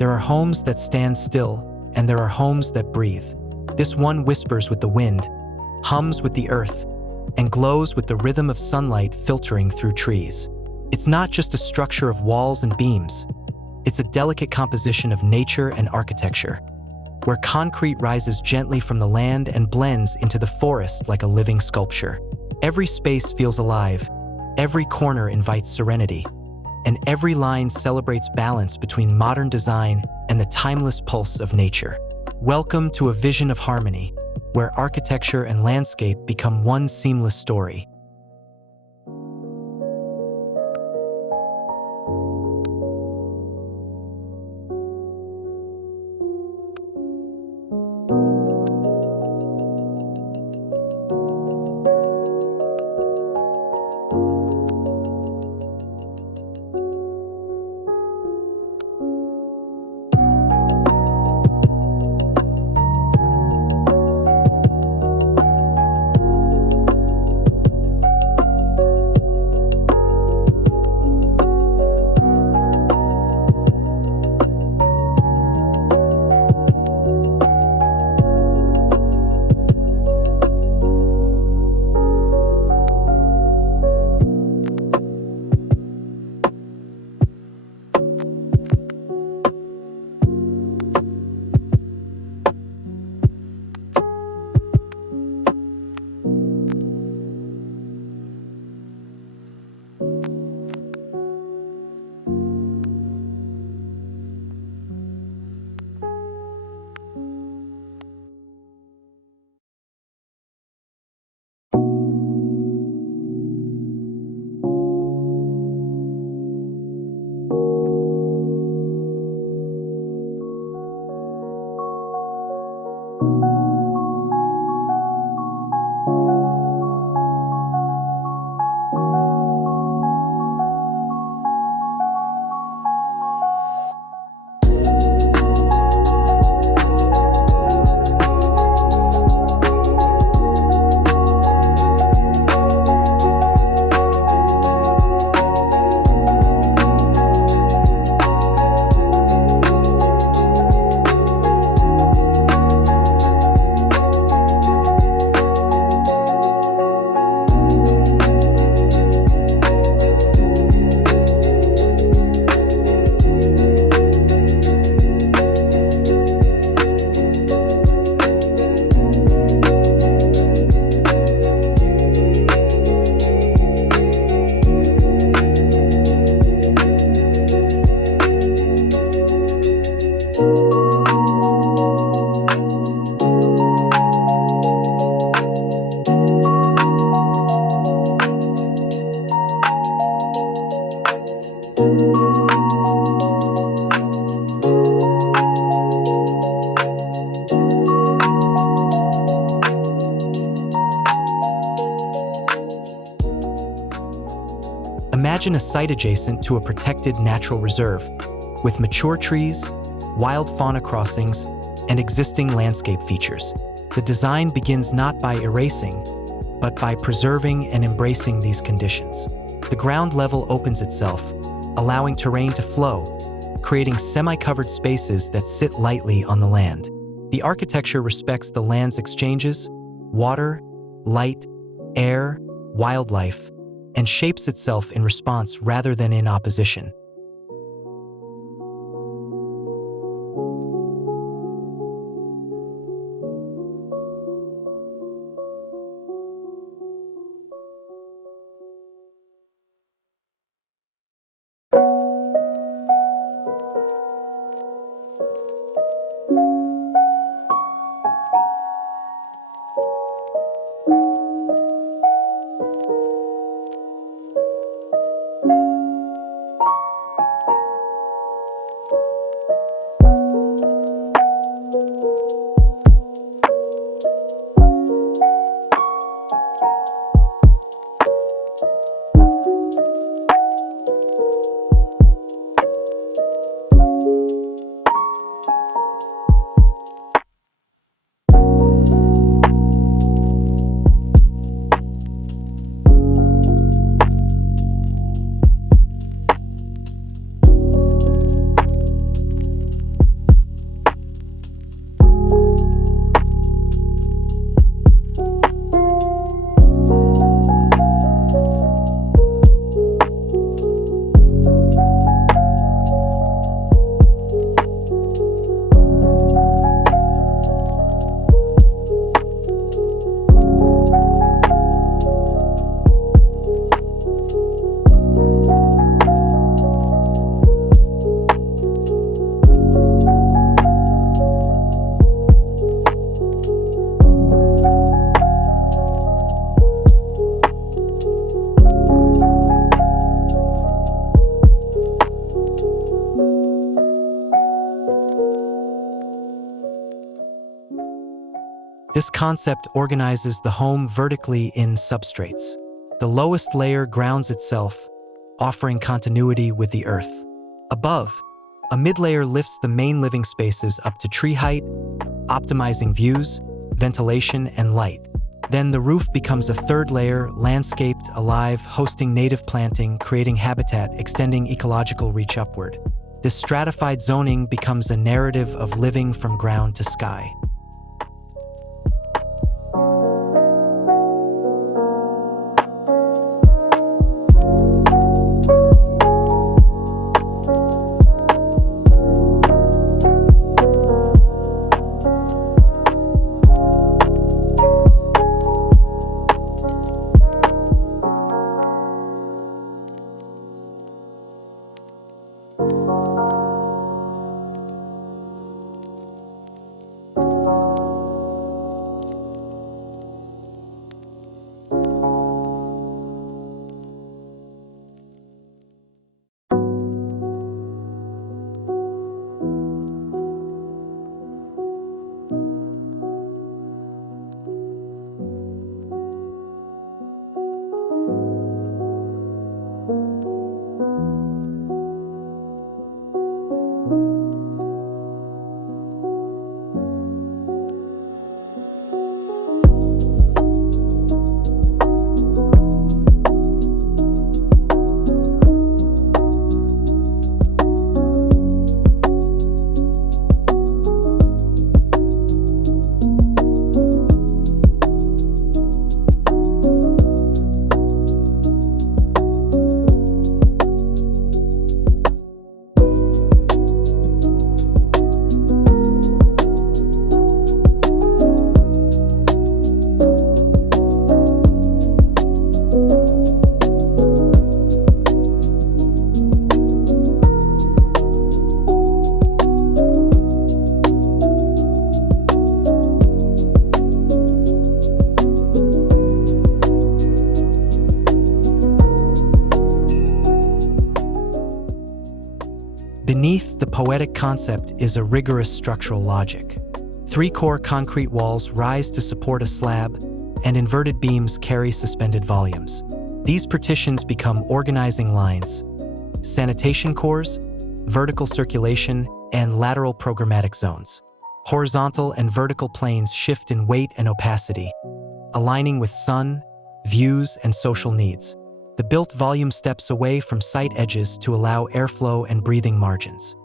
There are homes that stand still, and there are homes that breathe. This one whispers with the wind, hums with the earth, and glows with the rhythm of sunlight filtering through trees. It's not just a structure of walls and beams. It's a delicate composition of nature and architecture, where concrete rises gently from the land and blends into the forest like a living sculpture. Every space feels alive, every corner invites serenity, and every line celebrates balance between modern design and the timeless pulse of nature. Welcome to a vision of harmony, where architecture and landscape become one seamless story. Imagine a site adjacent to a protected natural reserve, with mature trees, wild fauna crossings, and existing landscape features. The design begins not by erasing, but by preserving and embracing these conditions. The ground level opens itself, allowing terrain to flow, creating semi-covered spaces that sit lightly on the land. The architecture respects the land's exchanges, water, light, air, wildlife, and shapes itself in response rather than in opposition. This concept organizes the home vertically in substrates. The lowest layer grounds itself, offering continuity with the earth. Above, a mid-layer lifts the main living spaces up to tree height, optimizing views, ventilation, and light. Then the roof becomes a third layer, landscaped, alive, hosting native planting, creating habitat, extending ecological reach upward. This stratified zoning becomes a narrative of living from ground to sky. Beneath the poetic concept is a rigorous structural logic. 3 core concrete walls rise to support a slab, and inverted beams carry suspended volumes. These partitions become organizing lines, sanitation cores, vertical circulation, and lateral programmatic zones. Horizontal and vertical planes shift in weight and opacity, aligning with sun, views, and social needs. The built volume steps away from site edges to allow airflow and breathing margins.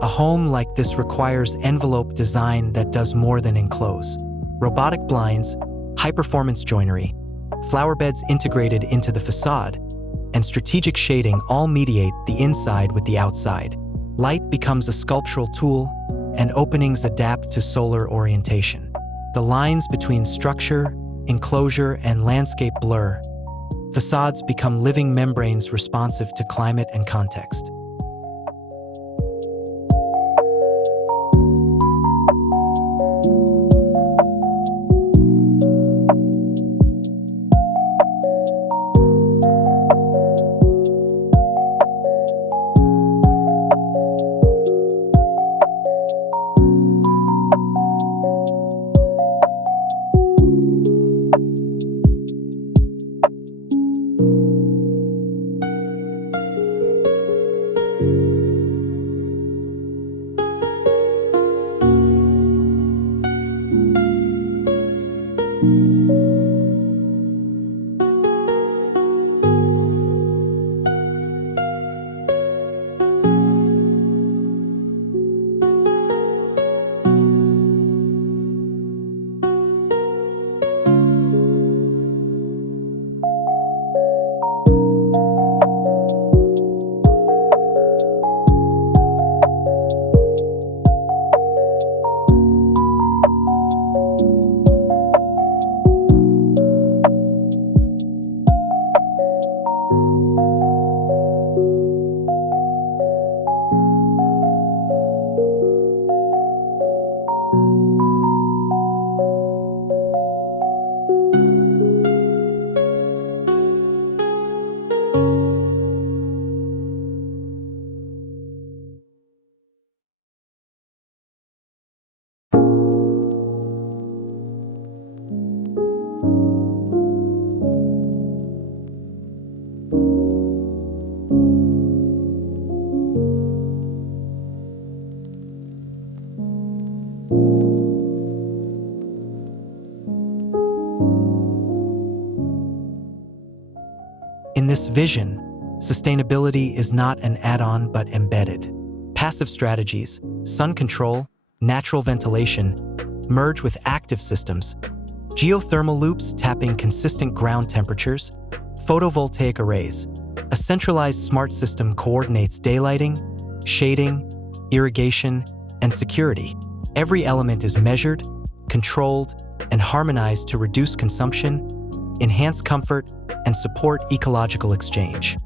A home like this requires envelope design that does more than enclose. Robotic blinds, high-performance joinery, flower beds integrated into the facade, and strategic shading all mediate the inside with the outside. Light becomes a sculptural tool, and openings adapt to solar orientation. The lines between structure, enclosure, and landscape blur. Facades become living membranes responsive to climate and context. In this vision, sustainability is not an add-on but embedded. Passive strategies, sun control, natural ventilation, merge with active systems, geothermal loops tapping consistent ground temperatures, photovoltaic arrays. A centralized smart system coordinates daylighting, shading, irrigation, and security. Every element is measured, controlled, and harmonized to reduce consumption, enhance comfort, and support ecological exchange.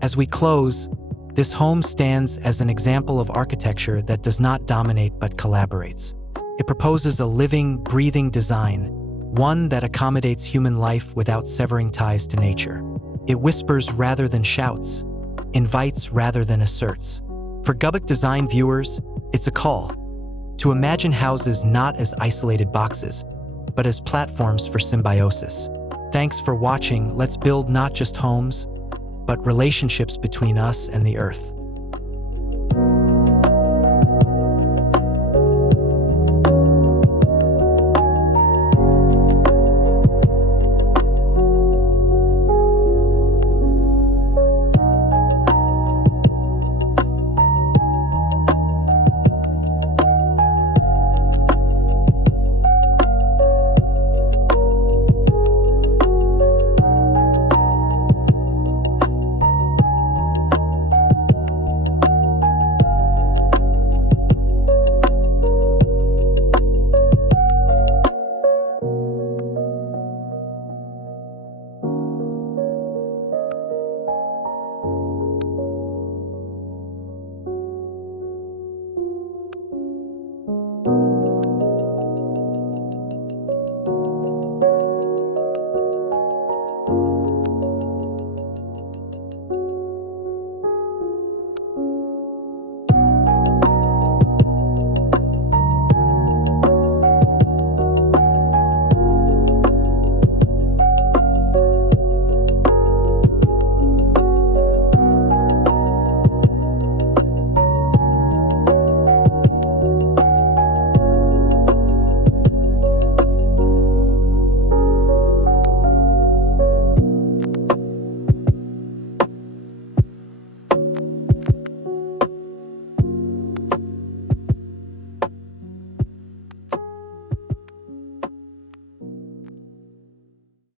As we close, this home stands as an example of architecture that does not dominate but collaborates. It proposes a living, breathing design, one that accommodates human life without severing ties to nature. It whispers rather than shouts, invites rather than asserts. For Gubuk design viewers, it's a call. to imagine houses not as isolated boxes, but as platforms for symbiosis. Thanks for watching. Let's build not just homes, but relationships between us and the earth.